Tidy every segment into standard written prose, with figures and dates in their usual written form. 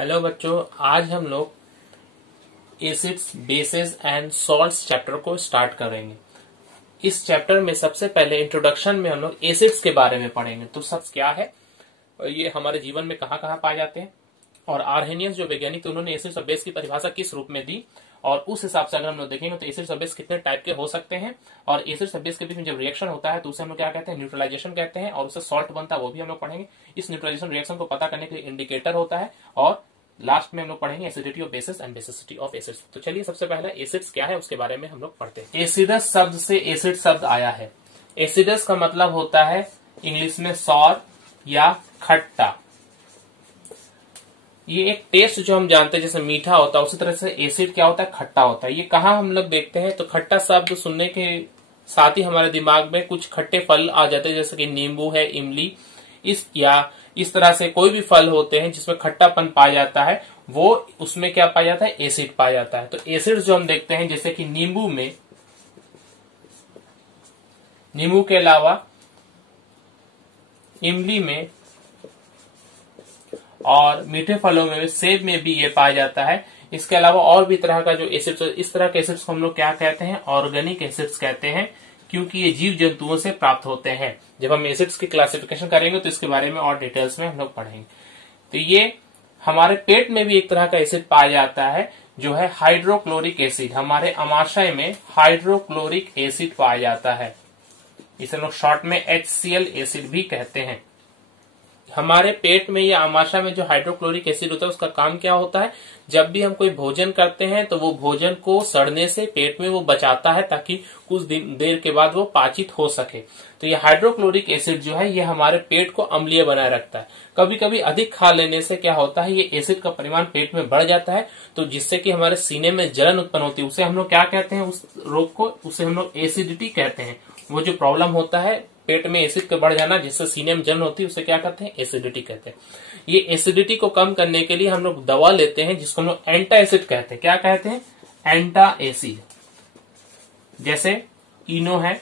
Hello बच्चों, आज हम लोग acids, bases and salts chapter को स्टार्ट करेंगे। इस चैप्टर में सबसे पहले इंट्रोडक्शन में हम लोग एसिड्स के बारे में पढ़ेंगे। तो सब क्या है और ये हमारे जीवन में कहाँ कहाँ पाए जाते हैं, और आर्हेनियस जो वैज्ञानिक थे उन्होंने एसिड्स और बेस की परिभाषा किस रूप में दी, और उस हिसाब से अगर हम लोग देखेंगे तो एसिड्स और बेस कितने टाइप के हो सकते हैं, और एसिड्स और बेस के बीच में जब रिएक्शन होता है तो उसे हम लोग क्या कहते हैं, न्यूट्रलाइजेशन कहते हैं, और उससे सॉल्ट बनता है वो भी हम लोग पढ़ेंगे। इस न्यूट्रलाइजेशन रिएक्शन को पता करने के लिए इंडिकेटर होता है, और लास्ट में हम लोग पढ़ेंगे acidity of basis and basicity of acids. तो चलिए सबसे पहले एसिड्स क्या है उसके बारे में हम लोग पढ़ते हैं। एसिडस शब्द से एसिड शब्द आया है। एसिडस का मतलब होता है इंग्लिश में सॉर या खट्टा। ये एक टेस्ट जो हम जानते हैं जैसे मीठा होता है, उसी तरह से एसिड क्या होता है, खट्टा होता है। ये कहाँ हम लोग देखते हैं तो खट्टा शब्द सुनने के साथ ही हमारे दिमाग में कुछ खट्टे फल आ जाते हैं, जैसे कि नींबू है, इमली, इस तरह से कोई भी फल होते हैं जिसमें खट्टापन पाया जाता है, वो उसमें क्या पाया जाता है, एसिड पाया जाता है। तो एसिड जो हम देखते हैं जैसे कि नींबू के अलावा इमली में और मीठे फलों में, सेब में भी ये पाया जाता है। इसके अलावा और भी तरह का जो एसिड्स, इस तरह के एसिड्स को हम लोग क्या कहते हैं, ऑर्गेनिक एसिड्स कहते हैं, क्योंकि ये जीव जंतुओं से प्राप्त होते हैं। जब हम एसिड्स की क्लासिफिकेशन करेंगे तो इसके बारे में और डिटेल्स में हम लोग पढ़ेंगे। तो ये हमारे पेट में भी एक तरह का एसिड पाया जाता है जो है हाइड्रोक्लोरिक एसिड। हमारे अमाशय में हाइड्रोक्लोरिक एसिड पाया जाता है, इसे लोग शॉर्ट में HCl एसिड भी कहते हैं। हमारे पेट में या आमाशय में जो हाइड्रोक्लोरिक एसिड होता है उसका काम क्या होता है, जब भी हम कोई भोजन करते हैं तो वो भोजन को सड़ने से पेट में वो बचाता है ताकि कुछ देर के बाद वो पाचित हो सके। तो ये हाइड्रोक्लोरिक एसिड जो है ये हमारे पेट को अम्लीय बनाए रखता है। कभी कभी अधिक खा लेने से क्या होता है, ये एसिड का परिमाण पेट में बढ़ जाता है, तो जिससे कि हमारे सीने में जलन उत्पन्न होती है। उसे हम लोग क्या कहते हैं, उस रोग को, उसे हम लोग एसिडिटी कहते हैं। वो जो प्रॉब्लम होता है पेट में एसिड का बढ़ जाना जिससे सीने में जलन होती है, उसे क्या कहते हैं, एसिडिटी कहते हैं। ये एसिडिटी को कम करने के लिए हम लोग दवा लेते हैं जिसको हम लोग एंटा एसिड कहते हैं। क्या कहते हैं, एंटा एसिड। जैसे इनो है,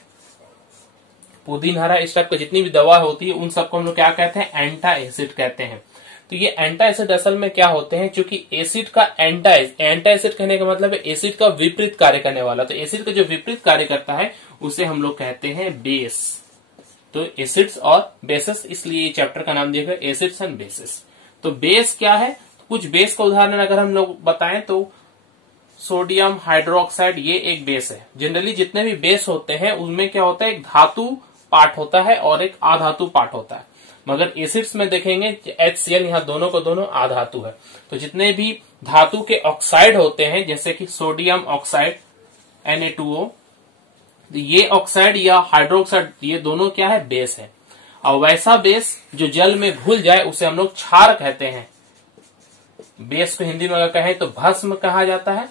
पुदीन हरा, इस टाइप की जितनी भी दवा होती है उन सबको हम लोग क्या कहते हैं, एंटा एसिड कहते हैं। तो ये एंटा एसिड असल में क्या होते हैं, क्योंकि एसिड का एंटा एसिड कहने का मतलब है एसिड का विपरीत कार्य करने वाला। तो एसिड का जो विपरीत कार्य करता है उसे हम लोग कहते हैं बेस। तो एसिड्स और बेसिस, इसलिए ये चैप्टर का नाम दिया गया एसिड्स एंड बेसिस। तो बेस क्या है, कुछ बेस का उदाहरण अगर हम लोग बताएं तो सोडियम हाइड्रोक्साइड ये एक बेस है। जनरली जितने भी बेस होते हैं उनमें क्या होता है, एक धातु पार्ट होता है और एक अधातु पार्ट होता है, मगर एसिड्स में देखेंगे HCl यहाँ दोनों को दोनों अधातु है। तो जितने भी धातु के ऑक्साइड होते हैं जैसे कि सोडियम ऑक्साइड Na2O, ये ऑक्साइड या हाइड्रोक्साइड ये दोनों क्या है, बेस है। और वैसा बेस जो जल में घुल जाए उसे हम लोग क्षार कहते हैं। बेस को हिंदी में अगर कहें तो भस्म कहा जाता है,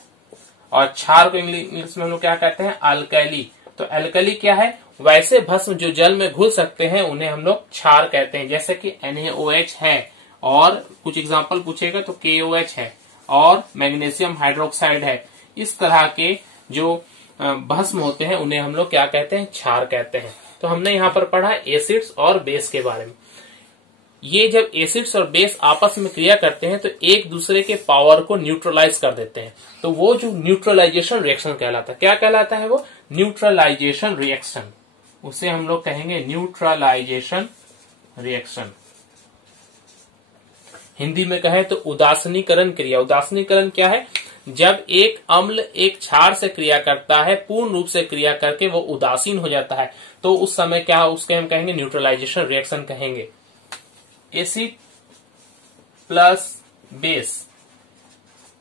और क्षार को इंग्लिश में हम लोग क्या कहते हैं, अल्कली। तो अल्कली क्या है, वैसे भस्म जो जल में घुल सकते हैं उन्हें हम लोग क्षार कहते हैं। जैसे कि NaOH है, और कुछ एग्जाम्पल पूछेगा तो KOH है, और मैग्नीशियम हाइड्रोक्साइड है। इस तरह के जो भस्म होते हैं उन्हें हम लोग क्या कहते हैं, क्षार कहते हैं। तो हमने यहाँ पर पढ़ा एसिड्स और बेस के बारे में। ये जब एसिड्स और बेस आपस में क्रिया करते हैं तो एक दूसरे के पावर को न्यूट्रलाइज कर देते हैं। तो वो जो न्यूट्रलाइजेशन रिएक्शन कहलाता है, क्या कहलाता है वो, न्यूट्रलाइजेशन रिएक्शन। उसे हम लोग कहेंगे न्यूट्रलाइजेशन रिएक्शन। हिंदी में कहें तो उदासीनीकरण क्रिया। उदासीनीकरण क्या है, जब एक अम्ल एक क्षार से क्रिया करता है, पूर्ण रूप से क्रिया करके वो उदासीन हो जाता है, तो उस समय क्या, उसके हम कहेंगे न्यूट्रलाइजेशन रिएक्शन कहेंगे। एसिड प्लस बेस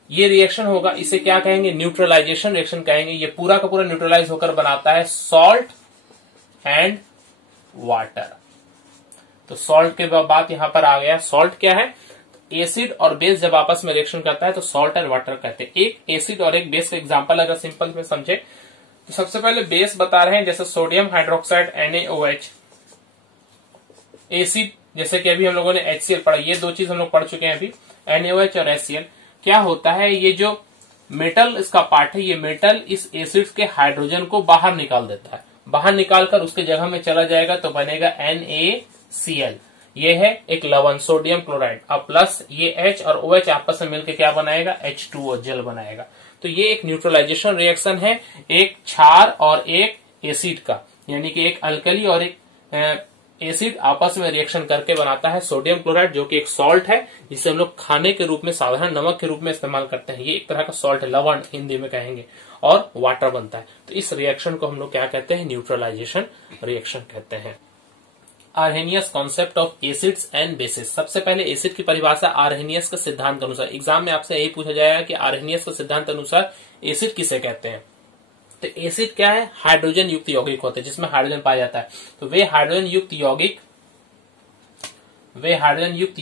ये रिएक्शन होगा, इसे क्या कहेंगे, न्यूट्रलाइजेशन रिएक्शन कहेंगे। ये पूरा का पूरा न्यूट्रलाइज होकर बनाता है सॉल्ट एंड वाटर। तो सॉल्ट के बाद यहां पर आ गया, सॉल्ट क्या है, एसिड और बेस जब आपस में रिएक्शन करता है तो सॉल्ट एंड वाटर कहते हैं। एक एसिड और एक बेस का एग्जांपल अगर सिंपल में समझे तो सबसे पहले बेस बता रहे हैं, जैसे सोडियम हाइड्रोक्साइड NaOH। एसिड जैसे कि अभी हम लोगों ने HCl पढ़ा, ये दो चीज हम लोग पढ़ चुके हैं अभी, NaOH और HCl। क्या होता है, ये जो मेटल इसका पार्ट है, ये मेटल इस एसिड के हाइड्रोजन को बाहर निकाल देता है। बाहर निकालकर उसके जगह में चला जाएगा तो बनेगा NaCl। ये है एक लवण सोडियम क्लोराइड, अब प्लस ये H और OH आपस में मिलकर क्या बनाएगा, H2O जल बनाएगा। तो ये एक न्यूट्रलाइजेशन रिएक्शन है एक क्षार और एक एसिड का, यानी कि एक अल्कली और एक एसिड आपस में रिएक्शन करके बनाता है सोडियम क्लोराइड, जो कि एक सॉल्ट है जिसे हम लोग खाने के रूप में साधारण नमक के रूप में इस्तेमाल करते हैं। ये एक तरह का सॉल्ट है, लवण हिंदी में कहेंगे, और वाटर बनता है। तो इस रिएक्शन को हम लोग क्या कहते हैं, न्यूट्रलाइजेशन रिएक्शन कहते हैं। Arrhenius concept of acids and bases. सबसे पहले एसिड की परिभाषा आर्हेनियस के सिद्धांत अनुसार। एग्जाम में आपसे यही पूछा जाएगा कि आर्हेनियस के सिद्धांत अनुसार एसिड किसे कहते हैं। तो एसिड क्या है, हाइड्रोजन युक्त यौगिक होते हैं जिसमें हाइड्रोजन पाया जाता है। तो वे हाइड्रोजन युक्त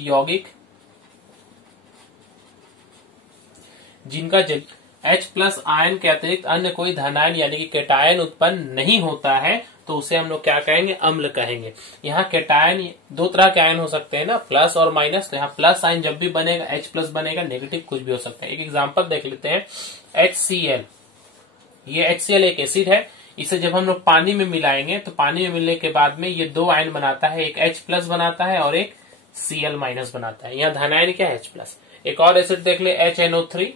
यौगिक जिनका H प्लस आयन के अतिरिक्त अन्य कोई धनायन यानी कि केटायन उत्पन्न नहीं होता है, तो उसे हम लोग क्या कहेंगे, अम्ल कहेंगे। यहाँ केटायन दो तरह के आयन हो सकते हैं ना, प्लस और माइनस। तो यहाँ प्लस आयन जब भी बनेगा H प्लस बनेगा, नेगेटिव कुछ भी हो सकता है। एक एग्जांपल देख लेते हैं, HCl। ये HCl एक एसिड है, इसे जब हम लोग पानी में मिलाएंगे तो पानी में मिलने के बाद में ये दो आयन बनाता है, एक H प्लस बनाता है और एक Cl माइनस बनाता है। यहाँ धनायन क्या है, H प्लस। एक और एसिड देख ले, HNO3,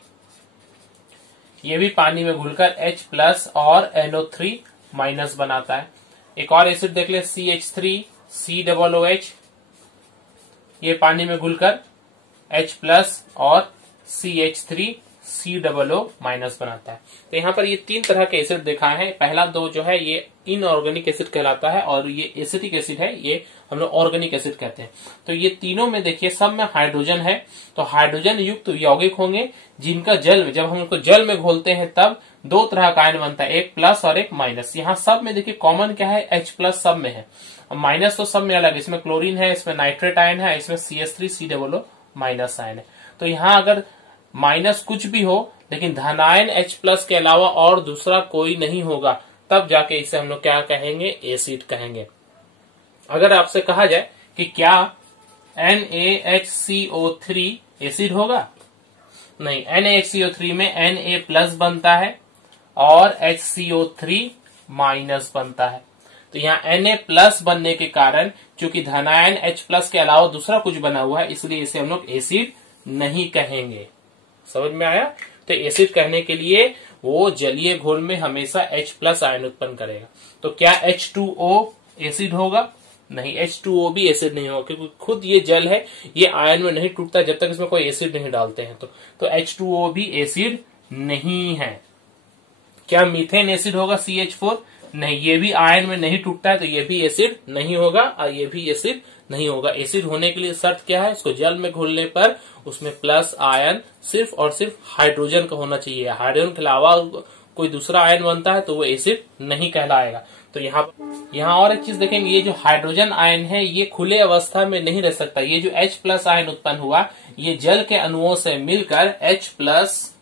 ये भी पानी में घुलकर H प्लस और NO3 माइनस बनाता है। एक और एसिड देख ले, CH3COOH, ये पानी में घुलकर H प्लस और CH3COO माइनस बनाता है। तो यहाँ पर ये तीन तरह के एसिड देखा है। पहला दो जो है ये इनऑर्गेनिक एसिड कहलाता है, और ये एसिटिक एसिड है, ये हम लोग ऑर्गेनिक एसिड कहते हैं। तो ये तीनों में देखिए सब में हाइड्रोजन है, तो हाइड्रोजन युक्त यौगिक होंगे जिनका जल में, जब हम उनको जल में घोलते हैं तब दो तरह का आयन बनता है, एक प्लस और एक माइनस। यहाँ सब में देखिए कॉमन क्या है, H प्लस सब में है, माइनस तो सब में अलग, इसमें क्लोरीन है, इसमें नाइट्रेट आयन है, इसमें CH3COO माइनस आयन है। तो यहाँ अगर माइनस कुछ भी हो लेकिन धनायन H प्लस के अलावा और दूसरा कोई नहीं होगा, तब जाके इसे हम लोग क्या कहेंगे, एसिड कहेंगे। अगर आपसे कहा जाए कि क्या NaHCO3 एसिड होगा, नहीं, NaHCO3 में Na प्लस बनता है और HCO3 माइनस बनता है। तो यहाँ Na प्लस बनने के कारण चूंकि धनायन H प्लस के अलावा दूसरा कुछ बना हुआ है, इसलिए इसे हम लोग एसिड नहीं कहेंगे। समझ में आया। तो एसिड कहने के लिए वो जलीय घोल में हमेशा H प्लस आयन उत्पन्न करेगा। तो क्या H2O एसिड होगा, नहीं, H2O भी एसिड नहीं होगा, क्योंकि खुद ये जल है, ये आयन में नहीं टूटता जब तक इसमें कोई एसिड नहीं डालते हैं। तो H2O भी एसिड नहीं है। क्या मीथेन एसिड होगा, CH4, नहीं, ये भी आयन में नहीं टूटता है, तो ये भी एसिड नहीं होगा और ये भी एसिड नहीं होगा। एसिड होने के लिए शर्त क्या है, इसको जल में घोलने पर उसमें प्लस आयन सिर्फ और सिर्फ हाइड्रोजन का होना चाहिए। हाइड्रोजन के अलावा कोई दूसरा आयन बनता है तो वो एसिड नहीं कहलाएगा। तो यहाँ और एक चीज देखेंगे, ये जो हाइड्रोजन आयन है ये खुले अवस्था में नहीं रह सकता। ये जो H प्लस आयन उत्पन्न हुआ, ये जल के अणुओं से मिलकर H plus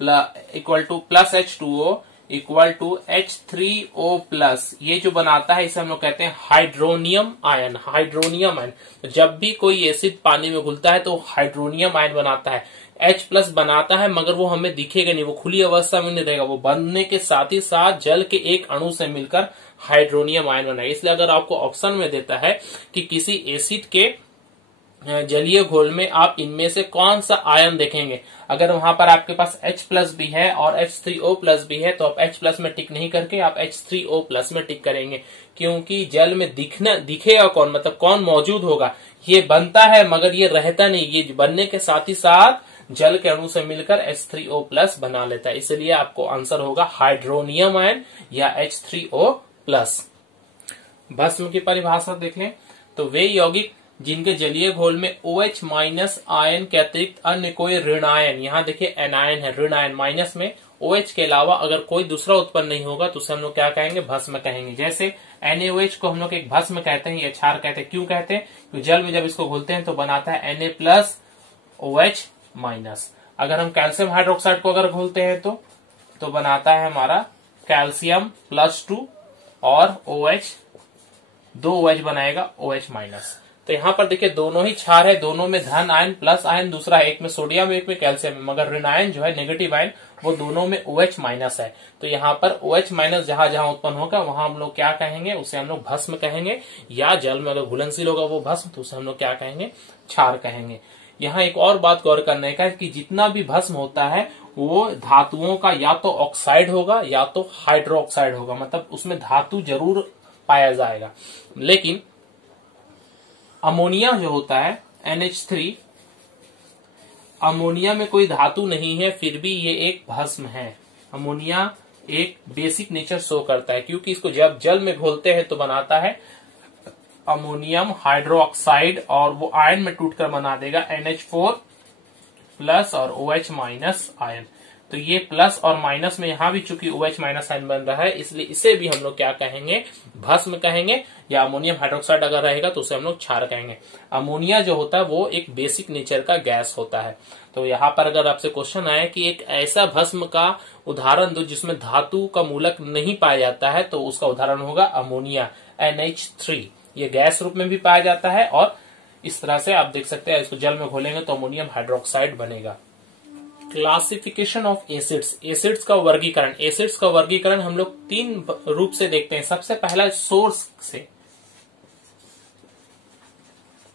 equal to plus H2O equal to H3O plus, ये जो बनाता है इसे हम लोग कहते हैं हाइड्रोनियम आयन। हाइड्रोनियम आयन, तो जब भी कोई एसिड पानी में घुलता है तो हाइड्रोनियम आयन बनाता है। H प्लस बनाता है मगर वो हमें दिखेगा नहीं, वो खुली अवस्था में नहीं रहेगा, वो बनने के साथ ही साथ जल के एक अणु से मिलकर हाइड्रोनियम आयन बनाएगा। इसलिए अगर आपको ऑप्शन में देता है कि किसी एसिड के जलीय घोल में आप इनमें से कौन सा आयन देखेंगे, अगर वहां पर आपके पास H प्लस भी है और H3O प्लस भी है तो आप H प्लस में टिक नहीं करके आप H3O प्लस में टिक करेंगे, क्योंकि जल में दिखेगा कौन, मतलब कौन मौजूद होगा, ये बनता है मगर ये रहता नहीं, ये बनने के साथ ही साथ जल के अणु से मिलकर H3O प्लस बना लेता है। इसलिए आपको आंसर होगा हाइड्रोनियम आयन या H3O प्लस। भस्म की परिभाषा देख लें, तो वे यौगिक जिनके जलीय घोल में OH माइनस आयन के अतिरिक्त अन्य कोई ऋण आयन, यहाँ देखिए एनायन है, ऋण आयन माइनस में OH के अलावा अगर कोई दूसरा उत्पन्न नहीं होगा तो उसे हम लोग क्या कहेंगे, भस्म कहेंगे। जैसे NaOH को हम लोग एक भस्म कहते हैं, ये क्षार कहते हैं। क्यों कहते हैं, क्योंकि जल में जब इसको घोलते हैं तो बनाता है Na प्लस OH माइनस। अगर हम कैल्शियम हाइड्रोक्साइड को अगर घोलते हैं तो बनाता है हमारा कैल्शियम प्लस 2 और OH, दो OH बनाएगा OH माइनस। तो यहाँ पर देखिए दोनों ही क्षार है, दोनों में धन आयन प्लस आयन, दूसरा एक में सोडियम एक में कैल्शियम है, मगर ऋण आयन जो है नेगेटिव आयन वो दोनों में OH माइनस है। तो यहाँ पर OH माइनस जहां जहां उत्पन्न होगा वहां हम लोग क्या कहेंगे, उसे हम लोग भस्म कहेंगे, या जल में अगर घुलनशील होगा वो भस्म तो उसे हम लोग क्या कहेंगे, क्षार कहेंगे। यहाँ एक और बात गौर करने का है कि जितना भी भस्म होता है वो धातुओं का या तो ऑक्साइड होगा या तो हाइड्रो ऑक्साइड होगा, मतलब उसमें धातु जरूर पाया जाएगा। लेकिन अमोनिया जो होता है NH3, अमोनिया में कोई धातु नहीं है, फिर भी ये एक भस्म है। अमोनिया एक बेसिक नेचर शो करता है, क्योंकि इसको जब जल में घोलते हैं तो बनाता है अमोनियम हाइड्रोक्साइड, और वो आयन में टूटकर बना देगा NH4 प्लस और OH माइनस आयन। तो ये प्लस और माइनस में यहां भी चूंकि OH माइनस आयन बन रहा है, इसलिए इसे भी हम लोग क्या कहेंगे, भस्म कहेंगे, या अमोनियम हाइड्रोक्साइड अगर रहेगा तो उसे हम लोग क्षार कहेंगे। अमोनिया जो होता है वो एक बेसिक नेचर का गैस होता है। तो यहाँ पर अगर आपसे क्वेश्चन आया कि एक ऐसा भस्म का उदाहरण दो जिसमें धातु का मूलक नहीं पाया जाता है, तो उसका उदाहरण होगा अमोनिया NH3। ये गैस रूप में भी पाया जाता है, और इस तरह से आप देख सकते हैं, इसको जल में घोलेंगे तो अमोनियम हाइड्रोक्साइड बनेगा। क्लासिफिकेशन ऑफ एसिड्स, एसिड्स का वर्गीकरण। एसिड्स का वर्गीकरण हम लोग 3 रूप से देखते हैं। सबसे पहला सोर्स से।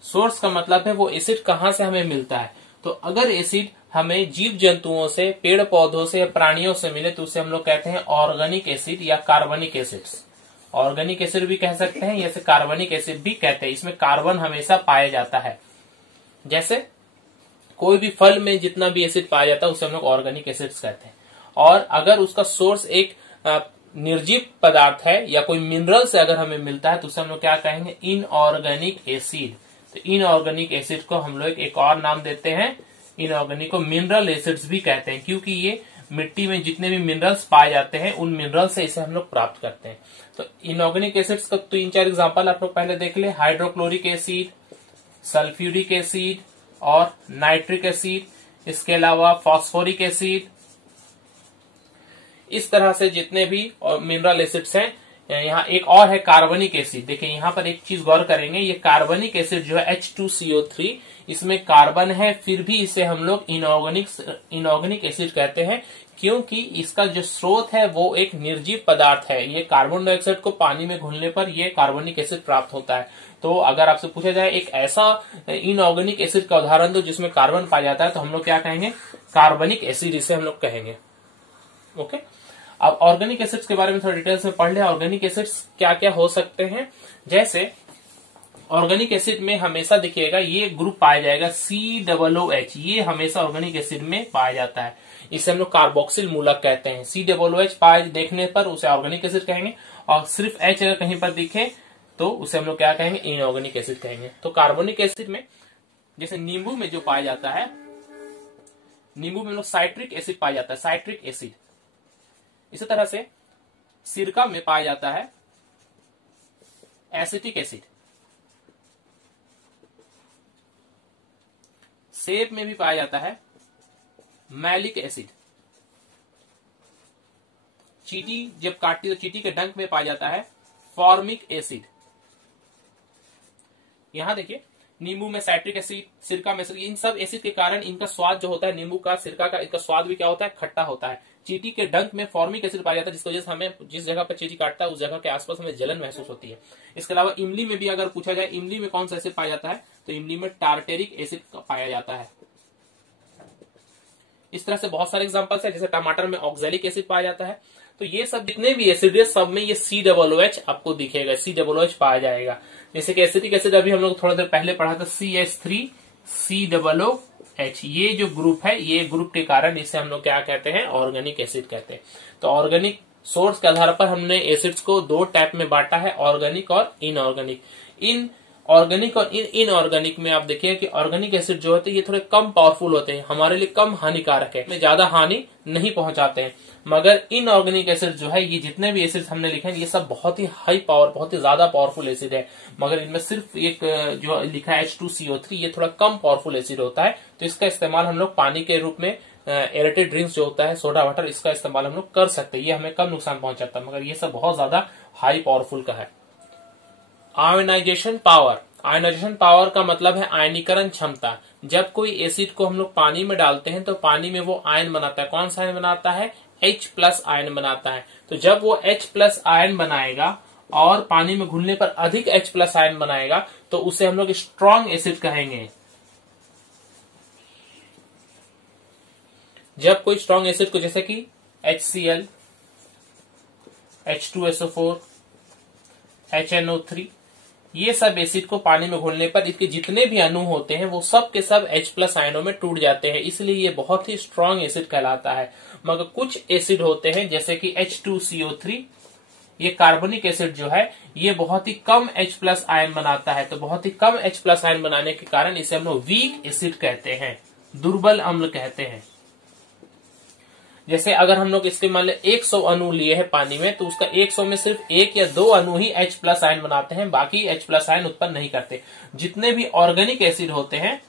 सोर्स का मतलब है वो एसिड कहां से हमें मिलता है। तो अगर एसिड हमें जीव जंतुओं से, पेड़ पौधों से या प्राणियों से मिले तो उसे हम लोग कहते हैं ऑर्गेनिक एसिड या कार्बनिक एसिड्स। ऑर्गेनिक एसिड भी कह सकते हैं, जैसे कार्बनिक एसिड भी कहते हैं। इसमें कार्बन हमेशा पाया जाता है। जैसे कोई भी फल में जितना भी एसिड पाया जाता है उसे हम लोग ऑर्गेनिक एसिड्स कहते हैं। और अगर उसका सोर्स एक निर्जीव पदार्थ है या कोई मिनरल से अगर हमें मिलता है तो उसे हम लोग क्या कहेंगे, इनऑर्गेनिक एसिड। तो इनऑर्गेनिक एसिड को हम लोग एक और नाम देते हैं, इनऑर्गेनिक को मिनरल एसिड्स भी कहते हैं, क्योंकि ये मिट्टी में जितने भी मिनरल्स पाए जाते हैं उन मिनरल से इसे हम लोग प्राप्त करते हैं। तो इनऑर्गेनिक एसिड्स का 3-4 एग्जांपल आप लोग पहले देख ले, हाइड्रोक्लोरिक एसिड, सल्फ्यूरिक एसिड और नाइट्रिक एसिड, इसके अलावा फॉस्फोरिक एसिड। इस तरह से जितने भी मिनरल एसिड्स हैं। यहाँ एक और है कार्बनिक एसिड। देखिए यहाँ पर एक चीज गौर करेंगे, ये कार्बनिक एसिड जो है H2CO3, इसमें कार्बन है, फिर भी इसे हम लोग इनऑर्गेनिक एसिड कहते हैं, क्योंकि इसका जो स्रोत है वो एक निर्जीव पदार्थ है। ये कार्बन डाइऑक्साइड को पानी में घुलने पर ये कार्बनिक एसिड प्राप्त होता है। तो अगर आपसे पूछा जाए एक ऐसा इनऑर्गेनिक एसिड का उदाहरण दो जिसमें कार्बन पाया जाता है, तो हम लोग क्या कहेंगे, कार्बनिक एसिड इसे हम लोग कहेंगे। ओके, अब ऑर्गेनिक एसिड्स के बारे में थोड़ा डिटेल्स में पढ़ ले। ऑर्गेनिक एसिड्स क्या क्या हो सकते हैं। जैसे ऑर्गेनिक एसिड में हमेशा देखिएगा ये ग्रुप पाया जाएगा COOH, ये हमेशा ऑर्गेनिक एसिड में पाया जाता है। इसे हम लोग कार्बोक्सिल मूलक कहते हैं। COOH पाए देखने पर उसे ऑर्गेनिक एसिड कहेंगे, और सिर्फ H अगर कहीं पर दिखे तो उसे हम लोग क्या कहेंगे, इनऑर्गेनिक एसिड कहेंगे। तो कार्बोनिक एसिड में जैसे नींबू में जो पाया जाता है, नींबू में हम लोग साइट्रिक एसिड पाया जाता है, साइट्रिक एसिड। इसी तरह से सिरका में पाया जाता है एसिटिक एसिड। सेब में भी पाया जाता है मैलिक एसिड। चींटी जब काटती है तो चींटी के डंक में पाया जाता है फॉर्मिक एसिड। यहां देखिए नींबू में साइट्रिक एसिड, सिरका में, इन सब एसिड के कारण इनका स्वाद जो होता है, नींबू का, सिरका का, इनका स्वाद भी क्या होता है, खट्टा होता है। चींटी के डंक में फॉर्मिक एसिड पाया जाता है, जिसकी वजह से हमें जिस जगह पर चींटी काटता है उस जगह के आसपास हमें जलन महसूस होती है। इसके अलावा इमली में भी अगर पूछा जाए इमली में कौन सा एसिड पाया जाता है, तो इमली में टार्टेरिक एसिड पाया जाता है। इस तरह से बहुत सारे एग्जांपल्स है। जैसे टमाटर में ऑक्सैलिक एसिड पाया जाता है। तो ये सब जितने भी एसिड है सब में ये COOH आपको दिखेगा, COOH पाया जाएगा। जैसे कि एसिटिक एसिड अभी हम लोग थोड़ा देर पहले पढ़ा था, CH3COOH, ये जो ग्रुप है, ये ग्रुप के कारण इसे हम लोग क्या कहते हैं, ऑर्गेनिक एसिड कहते हैं। तो ऑर्गेनिक सोर्स के आधार पर हमने एसिड्स को 2 टाइप में बांटा है, ऑर्गेनिक और इनऑर्गेनिक। इन ऑर्गेनिक और इनऑर्गेनिक में आप देखिए कि ऑर्गेनिक एसिड जो होते हैं ये थोड़े कम पावरफुल होते हैं, हमारे लिए कम हानिकारक है, ज्यादा हानि नहीं पहुंचाते हैं। मगर इनऑर्गेनिक एसिड जो है, ये जितने भी एसिड हमने लिखे हैं ये सब बहुत ही हाई पावर, बहुत ही ज्यादा पावरफुल एसिड है। मगर इनमें सिर्फ एक जो लिखा है H2CO3, ये थोड़ा कम पावरफुल एसिड होता है। तो इसका इस्तेमाल हम लोग पानी के रूप में, एरेटेड ड्रिंक्स जो होता है, सोडा वाटर, इसका इस्तेमाल हम लोग कर सकते हैं। ये हमें कम नुकसान पहुंचाता है, मगर ये सब बहुत ज्यादा हाई पावरफुल का है। आयोनाइजेशन पावर, आयनाइजेशन पावर का मतलब है आयनीकरण क्षमता। जब कोई एसिड को हम लोग पानी में डालते हैं तो पानी में वो आयन बनाता है। कौन सा आयन बनाता है? H+ आयन बनाता है। तो जब वो H+ आयन बनाएगा और पानी में घुलने पर अधिक H+ आयन बनाएगा तो उसे हम लोग स्ट्रॉन्ग एसिड कहेंगे। जब कोई स्ट्रॉन्ग एसिड को, जैसे कि HCl, H2SO4, HNO3, ये सब एसिड को पानी में घोलने पर इसके जितने भी अणु होते हैं वो सब के सब H+ आयनों में टूट जाते हैं, इसलिए ये बहुत ही स्ट्रॉन्ग एसिड कहलाता है। मगर कुछ एसिड होते हैं जैसे कि H2CO3, ये कार्बनिक एसिड जो है ये बहुत ही कम H+ आयन बनाता है। तो बहुत ही कम H+ आयन बनाने के कारण इसे हम लोग वीक एसिड कहते हैं, दुर्बल अम्ल कहते हैं। जैसे अगर हम लोग इसके मान ले 100 अणु लिए हैं पानी में, तो उसका 100 में सिर्फ 1 या 2 अणु ही H+ आयन बनाते हैं, बाकी H+ आयन उत्पन्न नहीं करते। जितने भी ऑर्गेनिक एसिड होते हैं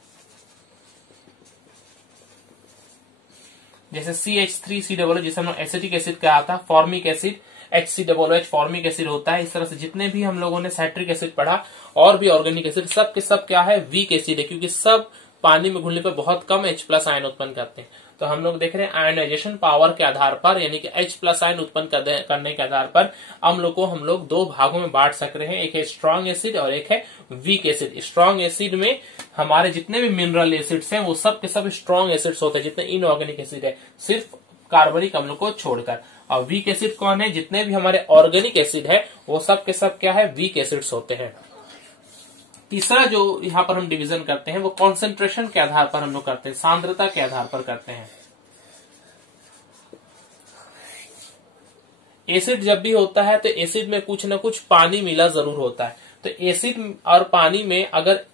जैसे CH3COO, जिसे हम लोग एसिटिक एसिड कहा था, formic acid HCOOH formic acid होता है। इस तरह से जितने भी हम लोगों ने साइट्रिक एसिड पढ़ा और भी ऑर्गेनिक एसिड, सब के सब क्या है? वीक एसिड है, क्योंकि सब पानी में घुलने पर बहुत कम H+ आयन उत्पन्न करते हैं। तो हम लोग देख रहे हैं आयनाइजेशन पावर के आधार पर, यानी कि H+ आयन उत्पन्न करने के आधार पर अम्ल को हम लोग दो भागों में बांट सक रहे हैं। एक है स्ट्रॉन्ग एसिड और एक है वीक एसिड। स्ट्रॉन्ग एसिड में हमारे जितने भी मिनरल एसिड्स हैं वो सब के सब स्ट्रॉन्ग एसिड्स होते हैं, जितने इनऑर्गेनिक एसिड है, सिर्फ कार्बनिक अम्ल को छोड़कर। और वीक एसिड कौन है? जितने भी हमारे ऑर्गेनिक एसिड है वो सब के सब क्या है? वीक एसिड्स होते हैं। तीसरा जो यहां पर हम डिवीजन करते हैं वो कॉन्सेंट्रेशन के आधार पर हम लोग करते हैं, सांद्रता के आधार पर करते हैं। एसिड जब भी होता है तो एसिड में कुछ न कुछ पानी मिला जरूर होता है। तो एसिड और पानी में अगर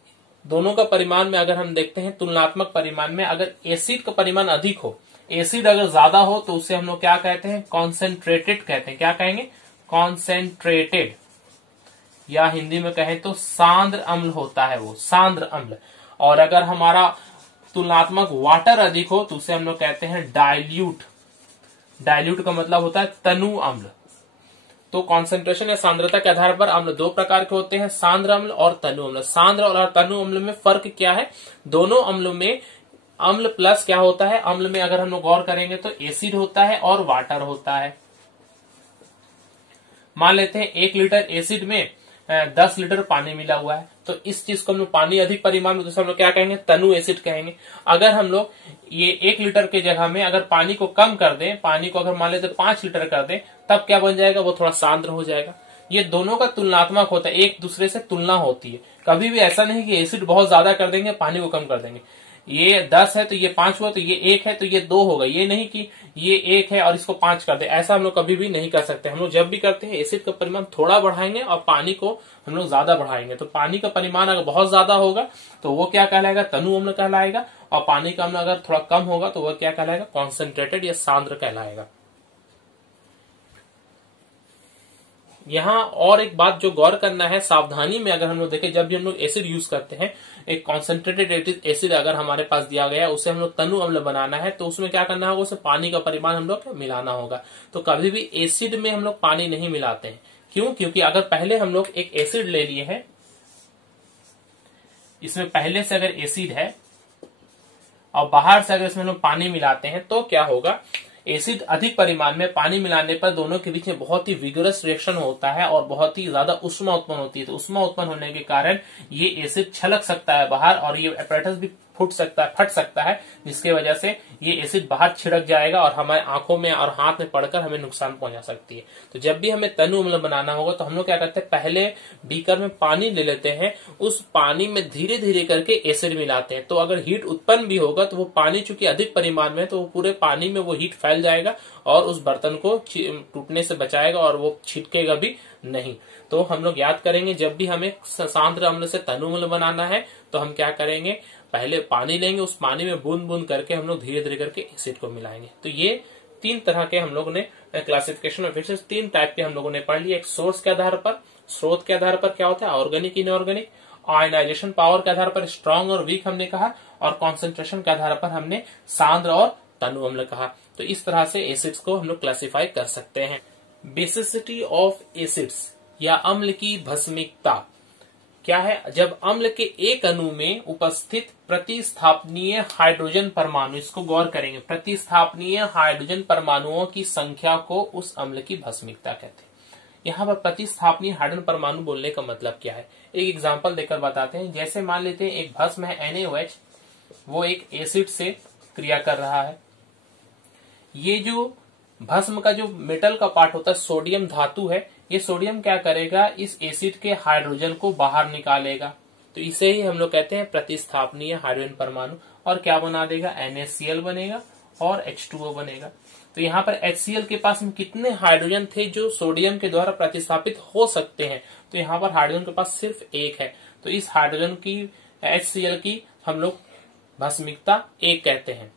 दोनों का परिमाण में अगर हम देखते हैं, तुलनात्मक परिमाण में अगर एसिड का परिमाण अधिक हो, एसिड अगर ज्यादा हो, तो उसे हम लोग क्या कहते हैं? कॉन्सेंट्रेटेड कहते हैं। क्या कहेंगे? कॉन्सेंट्रेटेड, या हिंदी में कहें तो सांद्र अम्ल होता है वो, सांद्र अम्ल। और अगर हमारा तुलनात्मक वाटर अधिक हो तो उसे हम लोग कहते हैं डाइल्यूट। डाइल्यूट का मतलब होता है तनु अम्ल। तो कॉन्सेंट्रेशन या सांद्रता के आधार पर अम्ल दो प्रकार के होते हैं, सांद्र अम्ल और तनु अम्ल। सांद्र और तनु अम्ल में फर्क क्या है? दोनों अम्लों में अम्ल प्लस क्या होता है? अम्ल में अगर हम लोग गौर करेंगे तो एसिड होता है और वाटर होता है। मान लेते हैं 1 लीटर एसिड में 10 लीटर पानी मिला हुआ है, तो इस चीज को हम लोग पानी अधिक परिमाण में, तो हम लोग क्या कहेंगे? तनु एसिड कहेंगे। अगर हम लोग ये 1 लीटर के जगह में अगर पानी को कम कर दें, पानी को अगर मान लेते 5 लीटर कर दें, तब क्या बन जाएगा? वो थोड़ा सांद्र हो जाएगा। ये दोनों का तुलनात्मक होता है, एक दूसरे से तुलना होती है। कभी भी ऐसा नहीं कि एसिड बहुत ज्यादा कर देंगे, पानी को कम कर देंगे। ये 10 है तो ये 5 हुआ, तो ये 1 है तो ये 2 होगा। ये नहीं कि ये 1 है और इसको 5 कर दे, ऐसा हम लोग कभी भी नहीं कर सकते। हम लोग जब भी करते हैं एसिड का परिमाण थोड़ा बढ़ाएंगे और पानी को हम लोग ज्यादा बढ़ाएंगे। तो पानी का परिमाण अगर बहुत ज्यादा होगा तो वो क्या कहलाएगा? तनु अम्ल कहलाएगा। और पानी का अम्ल अगर थोड़ा कम होगा तो वह क्या कहलाएगा? कॉन्सेंट्रेटेड या सांद्र कहलाएगा। यहाँ और एक बात जो गौर करना है, सावधानी में अगर हम लोग देखें, जब भी हम लोग एसिड यूज करते हैं, एक कॉन्सेंट्रेटेड एसिड अगर हमारे पास दिया गया है, उसे हम लोग तनु अम्ल बनाना है, तो उसमें क्या करना होगा? उसे पानी का परिमाण हम लोग मिलाना होगा। तो कभी भी एसिड में हम लोग पानी नहीं मिलाते हैं। क्यों? क्योंकि अगर पहले हम लोग एक एसिड ले लिए हैं, इसमें पहले से अगर एसिड है और बाहर से अगर इसमें हम लोग पानी मिलाते हैं, तो क्या होगा? एसिड अधिक परिमाण में पानी मिलाने पर दोनों के बीच में बहुत ही विगरस रिएक्शन होता है और बहुत ही ज्यादा ऊष्मा उत्पन्न होती है। तो ऊष्मा उत्पन्न होने के कारण ये एसिड छलक सकता है बाहर, और ये एपरेटस भी फट सकता है, जिसकी वजह से ये एसिड बाहर छिड़क जाएगा और हमारे आंखों में और हाथ में पड़कर हमें नुकसान पहुंचा सकती है। तो जब भी हमें तनु अम्ल बनाना होगा तो हम लोग क्या करते हैं? पहले बीकर में पानी ले लेते हैं, उस पानी में धीरे धीरे करके एसिड मिलाते हैं। तो अगर हीट उत्पन्न भी होगा तो वो पानी चूंकि अधिक परिमाण में, तो वो पूरे पानी में वो हीट फैल जाएगा और उस बर्तन को टूटने से बचाएगा और वो छिटकेगा भी नहीं। तो हम लोग याद करेंगे, जब भी हमें सांद्र अम्ल से तनु अम्ल बनाना है तो हम क्या करेंगे? पहले पानी लेंगे, उस पानी में बूंद बूंद करके हम लोग धीरे धीरे करके एसिड को मिलाएंगे। तो ये 3 तरह के हम लोगों ने क्लासिफिकेशन ऑफ एसिड्स 3 टाइप के हम लोगों ने पढ़ लिया। एक सोर्स के आधार पर, स्रोत के आधार पर क्या होता है? Organic, inorganic. आयनाइजेशन पावर के आधार पर स्ट्रॉन्ग और वीक हमने कहा, और कॉन्सेंट्रेशन के आधार पर हमने सांद्र और तनु अम्ल कहा। तो इस तरह से एसिड्स को हम लोग क्लासिफाई कर सकते हैं। बेसिसिटी ऑफ एसिड्स या अम्ल की भस्मिकता क्या है, जब अम्ल के एक अणु में उपस्थित प्रतिस्थापनीय हाइड्रोजन परमाणु, इसको गौर करेंगे, प्रतिस्थापनीय हाइड्रोजन परमाणुओं की संख्या को उस अम्ल की भस्मिकता कहते हैं। यहाँ पर प्रतिस्थापनीय हाइड्रोजन परमाणु बोलने का मतलब क्या है, एक एग्जांपल देकर बताते हैं। जैसे मान लेते हैं एक भस्म है NaOH, वो एक एसिड से क्रिया कर रहा है। ये जो भस्म का जो मेटल का पार्ट होता है, सोडियम धातु है, ये सोडियम क्या करेगा, इस एसिड के हाइड्रोजन को बाहर निकालेगा, तो इसे ही हम लोग कहते हैं प्रतिस्थापनीय हाइड्रोजन परमाणु। और क्या बना देगा, NaCl बनेगा और H2O बनेगा। तो यहाँ पर HCl के पास में कितने हाइड्रोजन थे जो सोडियम के द्वारा प्रतिस्थापित हो सकते हैं, तो यहाँ पर हाइड्रोजन के पास सिर्फ एक है, तो इस हाइड्रोजन की HCl की हम लोग भस्मिकता 1 कहते हैं।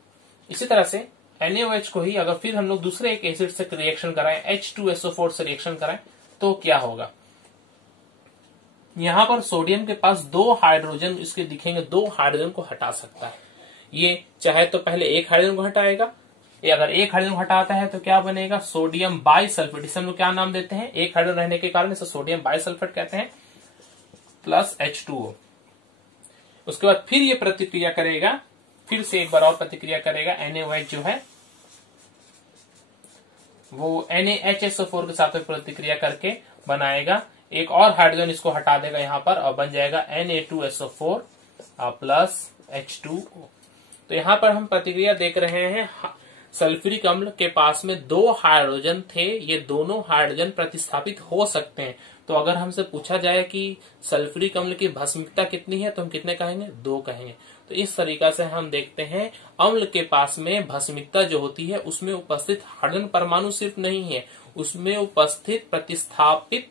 इसी तरह से NaOH को ही अगर फिर हम लोग दूसरे एक एसिड से रिएक्शन कराएं, H2SO4 से रिएक्शन कराएं, तो क्या होगा, यहाँ पर सोडियम के पास 2 हाइड्रोजन इसके दिखेंगे, 2 हाइड्रोजन को हटा सकता है। ये चाहे तो पहले एक हाइड्रोजन को हटाएगा, अगर एक हाइड्रोजन हटाता है तो क्या बनेगा, सोडियम बाइसल्फेट। इसे हम लोग क्या नाम देते हैं, एक हाइड्रोजन रहने के कारण इसे सोडियम बाइसल्फेट कहते हैं, प्लस H2O। उसके बाद फिर ये प्रतिक्रिया करेगा, फिर से एक बार और प्रतिक्रिया करेगा, NaOH जो है वो NaHSO4 के साथ प्रतिक्रिया करके बनाएगा एक और हाइड्रोजन, इसको हटा देगा यहाँ पर और बन जाएगा Na2SO4 प्लस H2O। तो यहाँ पर हम प्रतिक्रिया देख रहे हैं, सल्फ्यूरिक अम्ल के पास में 2 हाइड्रोजन थे, ये दोनों हाइड्रोजन प्रतिस्थापित हो सकते हैं। तो अगर हमसे पूछा जाए कि सल्फ्यूरिक अम्ल की भस्मिकता कितनी है, तो हम कितने कहेंगे, 2 कहेंगे। तो इस तरीका से हम देखते हैं अम्ल के पास में भस्मिकता जो होती है उसमें उपस्थित हाइड्रोजन परमाणु सिर्फ नहीं है, उसमें उपस्थित प्रतिस्थापित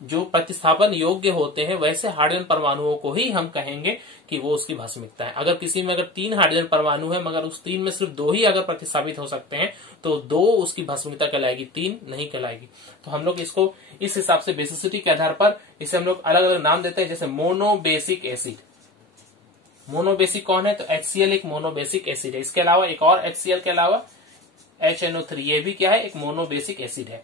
जो प्रतिस्थापन योग्य होते हैं वैसे हाइड्रोजन परमाणुओं को ही हम कहेंगे कि वो उसकी भस्मिकता है। अगर किसी में अगर 3 हाइड्रोजन परमाणु है मगर उस 3 में सिर्फ 2 ही अगर प्रतिस्थापित हो सकते हैं तो 2 उसकी भस्मिकता कहलाएगी, 3 नहीं कहलाएगी। तो हम लोग इसको इस हिसाब से बेसिसिटी के आधार पर इसे हम लोग अलग अलग नाम देते हैं, जैसे मोनोबेसिक एसिड। मोनोबेसिक कौन है, तो HCl एक मोनोबेसिक एसिड है। इसके अलावा एक और HCl के अलावा HNO3, ये भी क्या है, एक मोनोबेसिक एसिड है।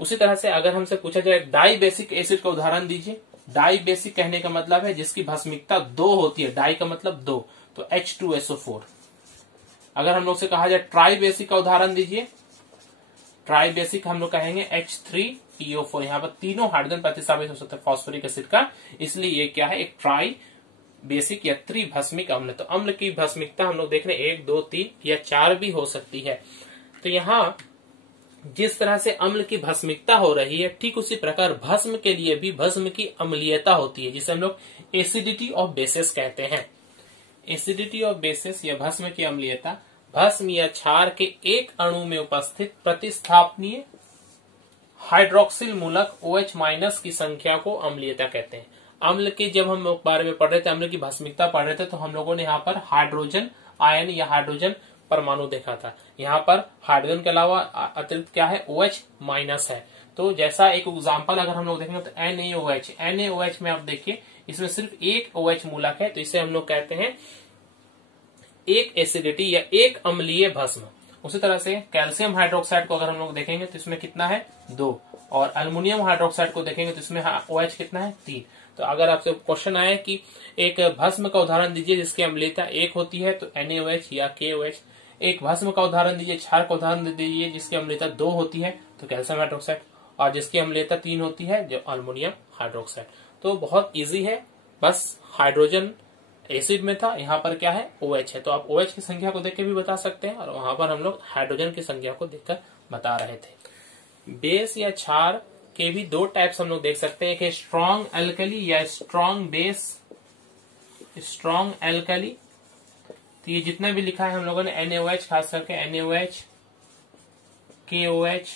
उसी तरह से अगर हमसे पूछा जाए डाई बेसिक एसिड का उदाहरण दीजिए, डाई बेसिक कहने का मतलब है जिसकी भस्मिकता 2 होती है, डाई का मतलब 2, तो H2SO4। अगर हम लोग से कहा जाए ट्राई बेसिक का उदाहरण दीजिए, ट्राई बेसिक हम लोग कहेंगे H3PO4। यहाँ पर तीनों हाइड्रोजन प्रतिस्थापित हो सकते हैं फॉस्फोरिक एसिड का, इसलिए ये क्या है, एक ट्राई बेसिक या त्रिभस्मिक अम्ल। तो अम्ल की भस्मिकता हम लोग देख रहे हैं 1, 2, 3 या 4 भी हो सकती है। तो यहाँ जिस तरह से अम्ल की भस्मिकता हो रही है, ठीक उसी प्रकार भस्म के लिए भी भस्म की अम्लीयता होती है, जिसे हम लोग एसिडिटी ऑफ बेसिस कहते हैं। एसिडिटी ऑफ बेसिस या भस्म की अम्लीयता भस्म या क्षार के एक अणु में उपस्थित प्रतिस्थापनीय हाइड्रोक्सिल मूलक OH- की संख्या को अम्लीयता कहते हैं। अम्ल के जब हम बारे में पढ़ रहे थे, अम्ल की भस्मिकता पढ़ रहे थे, तो हम लोगों ने यहाँ पर हाइड्रोजन आयन या हाइड्रोजन परमाणु देखा था। यहाँ पर हाइड्रोजन के अलावा अतिरिक्त क्या है, OH- है। तो जैसा एक एग्जांपल अगर हम लोग देखेंगे तो NaOH, NaOH में आप देखिए इसमें सिर्फ एक OH मूलक है, तो इसे हम लोग कहते हैं एक एसिडिटी या एक अम्लीय भस्म। उसी तरह से कैल्शियम हाइड्रोक्साइड को अगर हम लोग देखेंगे तो इसमें कितना है, 2, और एल्युमिनियम हाइड्रोक्साइड को देखेंगे तो इसमें OH कितना है, 3। तो अगर आपसे क्वेश्चन आए कि एक भस्म का उदाहरण दीजिए जिसकी अम्लीयता 1 होती है, तो NaOH या KOH। एक भस्म का उदाहरण दीजिए, क्षार का उदाहरण दीजिए जिसकी अम्लीयता 2 होती है, तो कैल्शियम हाइड्रोक्साइड, और जिसकी अम्लीयता 3 होती है, जो एल्युमिनियम हाइड्रोक्साइड। तो बहुत इजी है, बस हाइड्रोजन एसिड में था, यहाँ पर क्या है, OH है। तो आप OH की संख्या को देख के भी बता सकते हैं, और वहां पर हम लोग हाइड्रोजन की संख्या को देखकर बता रहे थे। बेस या क्षार के भी 2 टाइप्स हम लोग देख सकते हैं, एक स्ट्रॉन्ग एल्कली या स्ट्रॉन्ग बेस। स्ट्रॉन्ग एल्कली, तो ये जितना भी लिखा है हम लोगों ने NaOH, खास करके NaOH, KOH,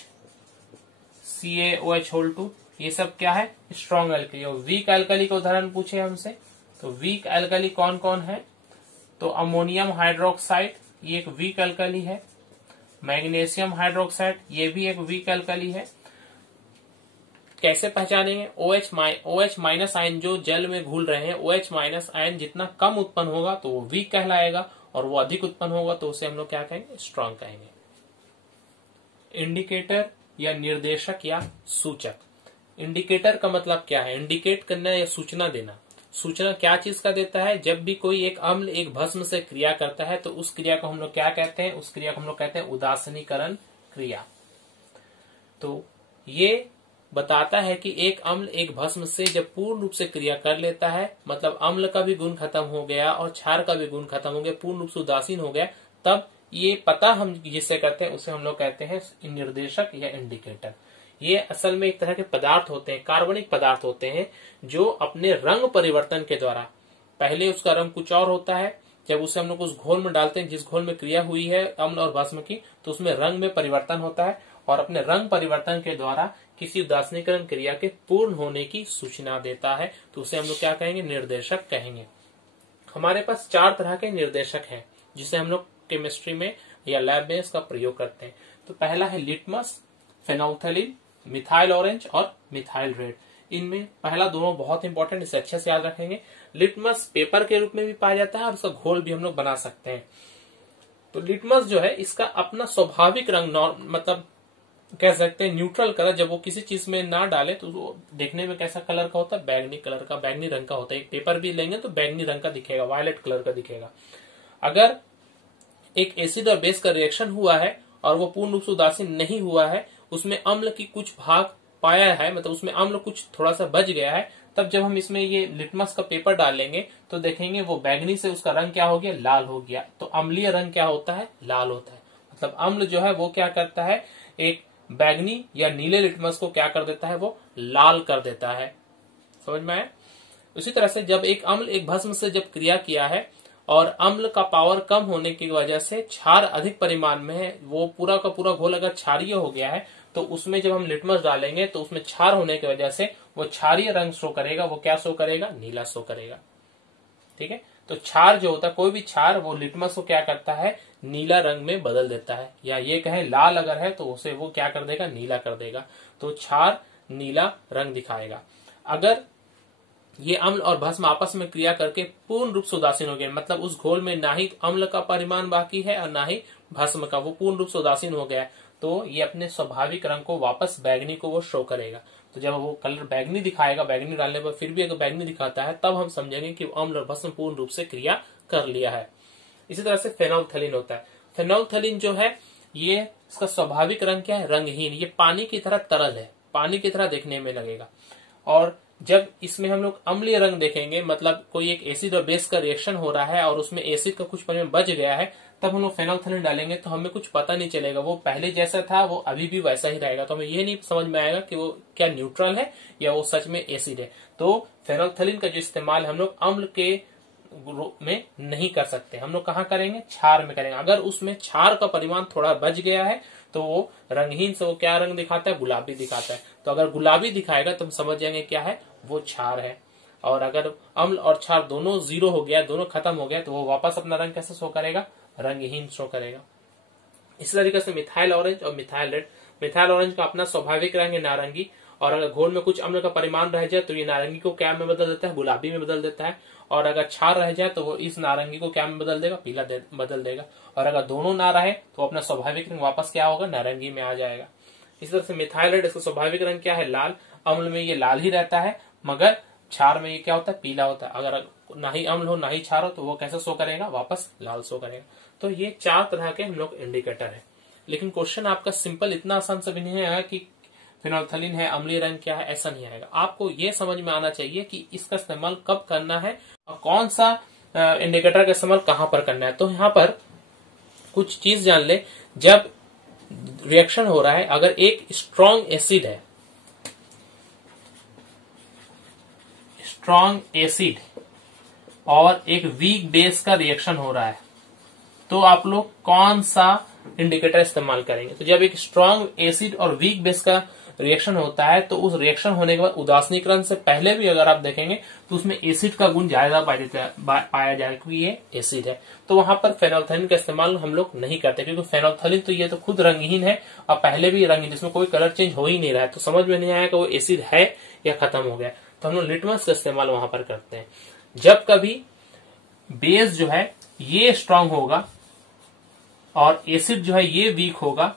CaOH2, ये सब क्या है, स्ट्रॉन्ग एल्कली। और वीक एल्कली का उदाहरण पूछे हमसे, तो वीक एल्कली कौन कौन है, तो अमोनियम हाइड्रोक्साइड, ये एक वीक एल्कली है। मैग्नीशियम हाइड्रोक्साइड, ये भी एक वीक एल्कली है। कैसे पहचानेंगे, OH- आयन जो जल में घुल रहे हैं, OH- आयन जितना कम उत्पन्न होगा तो वो वीक कहलाएगा, और वो अधिक उत्पन्न होगा तो उसे हम लोग क्या कहेंगे, स्ट्रॉन्ग कहेंगे। इंडिकेटर या निर्देशक या सूचक। इंडिकेटर का मतलब क्या है, इंडिकेट करना या सूचना देना। सूचना क्या चीज का देता है? जब भी कोई एक अम्ल एक भस्म से क्रिया करता है तो उस क्रिया को हम लोग क्या कहते हैं? उस क्रिया को हम लोग कहते हैं उदासीनीकरण क्रिया। तो ये बताता है कि एक अम्ल एक भस्म से जब पूर्ण रूप से क्रिया कर लेता है, मतलब अम्ल का भी गुण खत्म हो गया और क्षार का भी गुण खत्म हो गया, पूर्ण रूप से उदासीन हो गया, तब ये पता हम जिससे करते हैं उसे हम लोग कहते हैं निर्देशक या इंडिकेटर। ये असल में एक तरह के पदार्थ होते हैं, कार्बनिक पदार्थ होते हैं, जो अपने रंग परिवर्तन के द्वारा, पहले उसका रंग कुछ और होता है, जब उसे हम लोग उस घोल में डालते हैं जिस घोल में क्रिया हुई है अम्ल और भस्म की, तो उसमें रंग में परिवर्तन होता है और अपने रंग परिवर्तन के द्वारा किसी उदासीनीकरण क्रिया के पूर्ण होने की सूचना देता है, तो उसे हम लोग क्या कहेंगे? निर्देशक कहेंगे। हमारे पास 4 तरह के निर्देशक हैं जिसे हम लोग केमिस्ट्री में या लैब में इसका प्रयोग करते हैं। तो पहला है लिटमस, फेनोल्फथलीन, मिथाइल ऑरेंज और मिथाइल रेड। इनमें पहला दोनों बहुत इंपॉर्टेंट, इसे अच्छे से याद रखेंगे। लिटमस पेपर के रूप में भी पाया जाता है और उसका घोल भी हम लोग बना सकते हैं। तो लिटमस जो है इसका अपना स्वाभाविक रंग, मतलब कह सकते हैं न्यूट्रल कलर, जब वो किसी चीज में ना डाले तो वो देखने में कैसा कलर का होता है? बैगनी कलर का, बैगनी रंग का होता है। एक पेपर भी लेंगे तो बैगनी रंग का दिखेगा, वायलेट कलर का दिखेगा। अगर एक एसिड और बेस का रिएक्शन हुआ है और वो पूर्ण रूप से उदासीन नहीं हुआ है, उसमें अम्ल की कुछ भाग पाया है, मतलब उसमें अम्ल कुछ थोड़ा सा बच गया है, तब जब हम इसमें ये लिटमस का पेपर डालेंगे तो देखेंगे वो बैगनी से उसका रंग क्या हो गया? लाल हो गया। तो अम्लीय रंग क्या होता है? लाल होता है। मतलब अम्ल जो है वो क्या करता है? एक बैगनी या नीले लिटमस को क्या कर देता है? वो लाल कर देता है। समझ में आया? उसी तरह से जब एक अम्ल एक भस्म से जब क्रिया किया है और अम्ल का पावर कम होने की वजह से क्षार अधिक परिमाण में है, वो पूरा का पूरा घोल अगर क्षारीय हो गया है, तो उसमें जब हम लिटमस डालेंगे तो उसमें क्षार होने की वजह से वो क्षारीय रंग शो करेगा। वो क्या शो करेगा? नीला शो करेगा। ठीक है। तो क्षार जो होता है, कोई भी क्षार, वो लिटमस को क्या करता है? नीला रंग में बदल देता है, या ये कहें लाल अगर है तो उसे वो क्या कर देगा? नीला कर देगा। तो क्षार नीला रंग दिखाएगा। अगर ये अम्ल और भस्म आपस में क्रिया करके पूर्ण रूप से उदासीन हो गए, मतलब उस घोल में ना ही अम्ल का परिमाण बाकी है और ना ही भस्म का, वो पूर्ण रूप से उदासीन हो गया, तो ये अपने स्वाभाविक रंग को वापस बैगनी को वो शो करेगा। तो जब वो कलर बैगनी दिखाएगा, बैगनी डालने पर फिर भी अगर बैगनी दिखाता है, तब हम समझेंगे कि अम्ल और भस्म पूर्ण रूप से क्रिया कर लिया है। इसी तरह से फेनोल्फथलीन होता है। फेनोल्फथलीन जो है ये इसका स्वाभाविक रंग क्या है? रंगहीन। ये पानी की तरह तरल है, पानी की तरह देखने में लगेगा। और जब इसमें हम लोग अम्लीय रंग देखेंगे, मतलब कोई एक एसिड और बेस का रिएक्शन हो रहा है और उसमें एसिड का कुछ परिमाण बच गया है, तब हम लोग फेनोल्फथलीन डालेंगे तो हमें कुछ पता नहीं चलेगा। वो पहले जैसा था वो अभी भी वैसा ही रहेगा। तो हमें ये नहीं समझ में आएगा कि वो क्या न्यूट्रल है या वो सच में एसिड है। तो फेनोल्फथलीन का जो इस्तेमाल हम लोग अम्ल के रूप में नहीं कर सकते, हम लोग कहाँ करेंगे? क्षार में करेंगे। अगर उसमें क्षार का परिमाण थोड़ा बच गया है तो वो रंगहीन से वो क्या रंग दिखाता है? गुलाबी दिखाता है। तो अगर गुलाबी दिखाएगा तो हम समझ जाएंगे क्या है? वो क्षार है। और अगर अम्ल और क्षार दोनों 0 हो गया, दोनों खत्म हो गया, तो वो वापस अपना रंग कैसे शो करेगा? रंगहीन शो करेगा। इसी तरीके से मिथाइल ऑरेंज और मिथाइल रेड। मिथाइल ऑरेंज का अपना स्वाभाविक रंग है नारंगी, और अगर घोल में कुछ अम्ल का परिमाण रह जाए तो ये नारंगी को क्या में बदल देता है? गुलाबी में बदल देता है। और अगर क्षार रह जाए तो वो इस नारंगी को क्या में बदल देगा? पीला बदल देगा। और अगर दोनों ना रहे तो अपना स्वाभाविक रंग वापस क्या होगा? नारंगी में आ जाएगा। इस तरह से मिथाइल रेड, इसका स्वाभाविक रंग क्या है? लाल। अम्ल में ये लाल ही रहता है, मगर क्षार में ये क्या होता है? पीला होता है। अगर ना ही अम्ल हो ना ही क्षार हो तो वो कैसे शो करेगा? वापस लाल शो करेगा। तो ये 4 तरह के हम लोग इंडिकेटर है। लेकिन क्वेश्चन आपका सिंपल इतना आसान से भी नहीं आएगा कि फेनोल्फथलीन है, अम्लीय रंग क्या है, ऐसा नहीं आएगा। आपको ये समझ में आना चाहिए कि इसका इस्तेमाल कब करना है और कौन सा इंडिकेटर का इस्तेमाल कहां पर करना है। तो यहाँ पर कुछ चीज जान ले। जब रिएक्शन हो रहा है, अगर एक स्ट्रॉन्ग एसिड है, स्ट्रॉन्ग एसिड और एक वीक बेस का रिएक्शन हो रहा है, तो आप लोग कौन सा इंडिकेटर इस्तेमाल करेंगे? तो जब एक स्ट्रॉन्ग एसिड और वीक बेस का रिएक्शन होता है तो उस रिएक्शन होने के बाद उदासीनीकरण से पहले भी अगर आप देखेंगे तो उसमें एसिड का गुण ज्यादा पाया जाएगा, क्योंकि ये एसिड है। तो वहां पर फेनोल्फथलीन का इस्तेमाल हम लोग नहीं करते, क्योंकि फेनोल्फथलीन तो ये तो खुद रंगहीन है और पहले भी रंगहीन, जिसमें कोई कलर चेंज हो ही नहीं रहा है, तो समझ में नहीं आया कि वो एसिड है या खत्म हो गया। तो हम लोग लिटमस का इस्तेमाल वहां पर करते हैं। जब कभी बेस जो है ये स्ट्रांग होगा और एसिड जो है ये वीक होगा,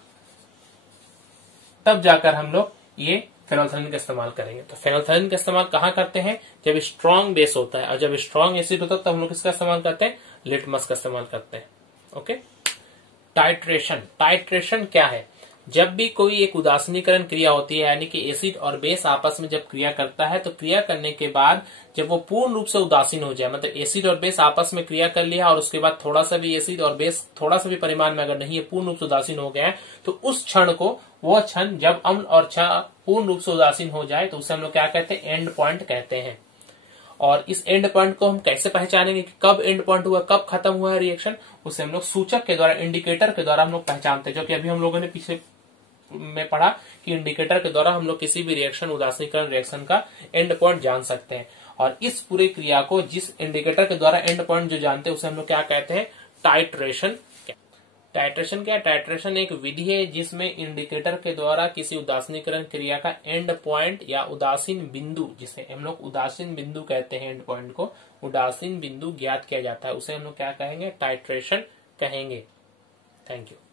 तब जाकर हम लोग ये फेनोल्फथालीन का इस्तेमाल करेंगे। तो फेनोल्फथालीन का इस्तेमाल कहाँ करते हैं? जब स्ट्रॉन्ग बेस होता है, और जब स्ट्रॉन्ग एसिड होता है तब हम लोग किसका इस्तेमाल करते हैं? लिटमस का इस्तेमाल करते हैं। ओके। टाइट्रेशन, टाइट्रेशन क्या है? जब भी कोई एक उदासीनीकरण क्रिया होती है, यानी कि एसिड और बेस आपस में जब क्रिया करता है, तो क्रिया करने के बाद जब वो पूर्ण रूप से उदासीन हो जाए, मतलब एसिड और बेस आपस में क्रिया कर लिया और उसके बाद थोड़ा सा भी एसिड और बेस थोड़ा सा भी परिमाण में अगर नहीं है, पूर्ण रूप से उदासीन हो गया है, तो उस क्षण को, वो क्षण जब अम्ल और क्षार पूर्ण रूप से उदासीन हो जाए, तो उसे हम लोग क्या कहते हैं? एंड पॉइंट कहते हैं। और इस एंड पॉइंट को हम कैसे पहचानेंगे कि कब एंड पॉइंट हुआ, कब खत्म हुआ है रिएक्शन? उसे हम लोग सूचक के द्वारा, इंडिकेटर के द्वारा हम लोग पहचानते हैं, जो कि अभी हम लोगों ने पीछे में पढ़ा कि इंडिकेटर के द्वारा हम लोग किसी भी रिएक्शन, उदासीनीकरण रिएक्शन का एंड पॉइंट जान सकते हैं। और इस पूरे क्रिया को, जिस इंडिकेटर के द्वारा एंड पॉइंट जो जानते हैं, उसे हम लोग क्या कहते हैं? टाइट्रेशन। टाइट्रेशन क्या? टाइट्रेशन एक विधि है जिसमें इंडिकेटर के द्वारा किसी उदासीनीकरण क्रिया का एंड पॉइंट या उदासीन बिंदु, जिसे हम लोग उदासीन बिंदु कहते हैं, एंड पॉइंट को उदासीन बिंदु ज्ञात किया जाता है, उसे हम लोग क्या कहेंगे? टाइट्रेशन कहेंगे। Thank you.